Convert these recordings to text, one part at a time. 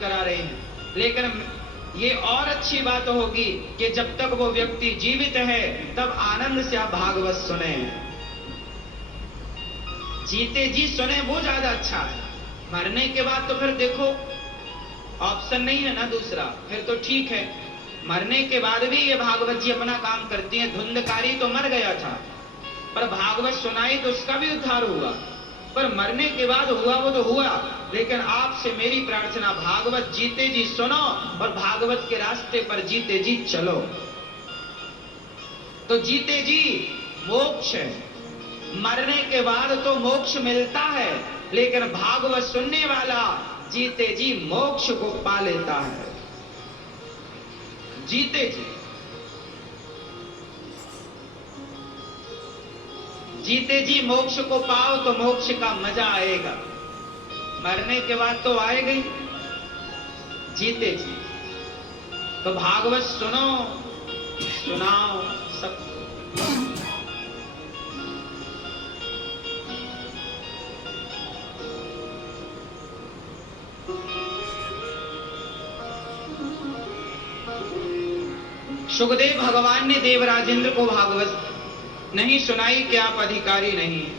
करा रहे हैं। लेकिन ये और अच्छी बात होगी कि जब तक वो व्यक्ति जीवित है तब आनंद से आप भागवत सुने, जीते जी सुने, वो ज्यादा अच्छा है। मरने के बाद तो फिर देखो ऑप्शन नहीं है ना दूसरा, फिर तो ठीक है। मरने के बाद भी ये भागवत जी अपना काम करती हैं। धुंधकारी तो मर गया था पर भागवत सुनाई तो उसका भी उद्धार हुआ, पर मरने के बाद हुआ वो तो हुआ। लेकिन आपसे मेरी प्रार्थना, भागवत जीते जी सुनो और भागवत के रास्ते पर जीते जी चलो, तो जीते जी मोक्ष है। मरने के बाद तो मोक्ष मिलता है, लेकिन भागवत सुनने वाला जीते जी मोक्ष को पा लेता है। जीते जी, जीते जी मोक्ष को पाओ तो मोक्ष का मजा आएगा। मरने के बाद तो आएगा ही, जीते जी तो भागवत सुनो, सुनाओ सबको। सुखदेव भगवान ने देवराजेंद्र को भागवत नहीं सुनाई कि आप अधिकारी नहीं है।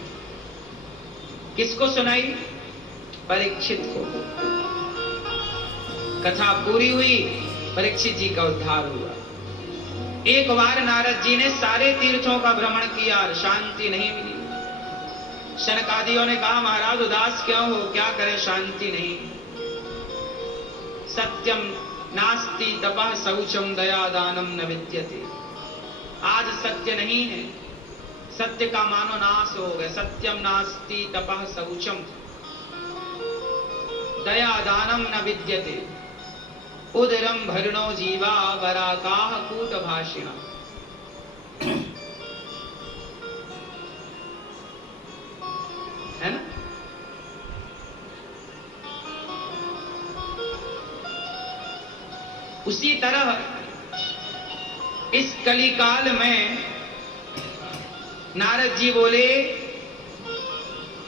किसको सुनाई? परीक्षित को। कथा पूरी हुई, परीक्षित जी का उद्धार हुआ। एक बार नारद जी ने सारे तीर्थों का भ्रमण किया, शांति नहीं मिली। शनकादियों ने कहा महाराज उदास क्यों हो, क्या करें, शांति नहीं। सत्यम नास्ति तपः शौचम दया दानम न विद्यते। आज सत्य नहीं है, सत्य का मानो नाश हो गया। सत्यम नास्ति तपः शौचम दया दानम न विद्यते। उदरम भरणो जीवा वराकाः कूटभाषिणः। है ना? उसी तरह इस कलिकाल में नारद जी बोले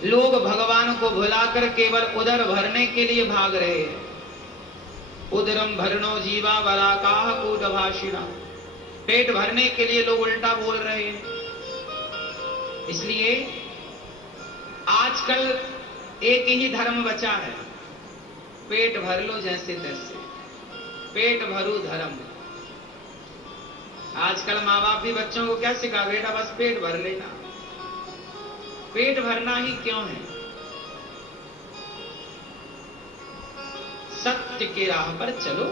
लोग भगवान को भुलाकर केवल उदर भरने के लिए भाग रहे हैं। उदरम भरणो जीवा वराकाः कूटभाषिणः। पेट भरने के लिए लोग उल्टा बोल रहे हैं। इसलिए आजकल एक ही धर्म बचा है, पेट भर लो जैसे तैसे, पेट भरू धर्म। आजकल माँ बाप भी बच्चों को क्या सिखा, बेटा बस पेट भर लेना। पेट भरना ही क्यों है? सत्य के राह पर चलो।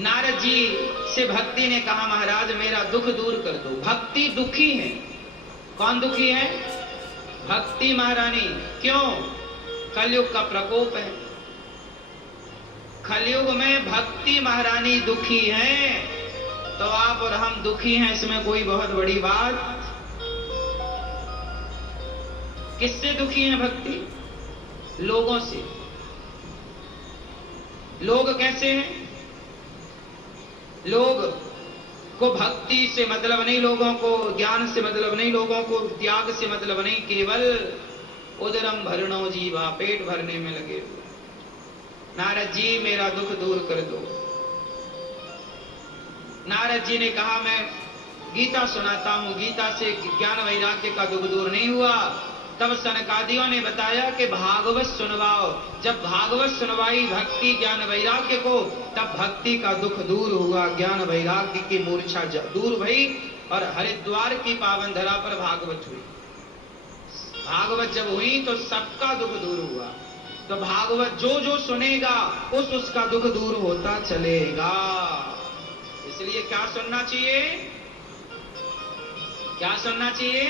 नारद जी से भक्ति ने कहा महाराज मेरा दुख दूर कर दो। भक्ति दुखी है। कौन दुखी है? भक्ति महारानी। क्यों? कलयुग का प्रकोप है। कलयुग में भक्ति महारानी दुखी है, तो आप और हम दुखी हैं, इसमें कोई बहुत बड़ी बात। किससे दुखी है भक्ति? लोगों से। लोग कैसे हैं? लोग को भक्ति से मतलब नहीं, लोगों को ज्ञान से मतलब नहीं, लोगों को त्याग से मतलब नहीं, केवल उदरम भरणो जीवा, पेट भरने में लगे हुए। नारद जी मेरा दुख दूर कर दो। नारद जी ने कहा मैं गीता सुनाता हूं, गीता से ज्ञान वैराग्य का दुख दूर नहीं हुआ। तब सनकादियों ने बताया कि भागवत सुनवाओ। जब भागवत सुनवाई भक्ति ज्ञान वैराग्य को, तब भक्ति का दुख दूर हुआ, ज्ञान वैराग्य की मूर्छा दूर भई और हरिद्वार की पावन धरा पर भागवत हुई। भागवत जब हुई तो सबका दुख दूर हुआ। तो भागवत जो जो सुनेगा उसका दुख दूर होता चलेगा। इसलिए क्या सुनना चाहिए? क्या सुनना चाहिए?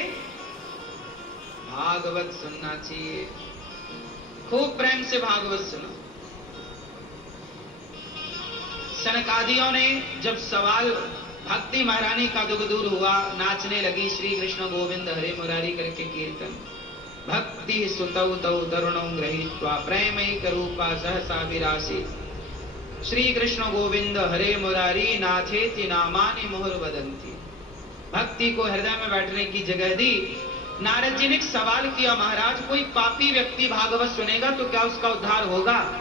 भागवत सुनना चाहिए। खूब प्रेम से भागवत सुनो। सनकादियों ने जब सवाल, भक्ति महारानी का दुख दूर हुआ, नाचने लगी श्री कृष्ण गोविंद हरे मुरारी करके कीर्तन। भक्ति सुतौ तौ तरुणौ गृहीत्वा प्रेमैक रूपा सहसा विरासी। श्री कृष्ण गोविंद हरे मुरारी नाथेति नामानि मुहुर्वदन्ति। भक्ति को हृदय में बैठने की जगह दी नारद जी ने एक सवाल किया, महाराज कोई पापी व्यक्ति भागवत सुनेगा तो क्या उसका उद्धार होगा?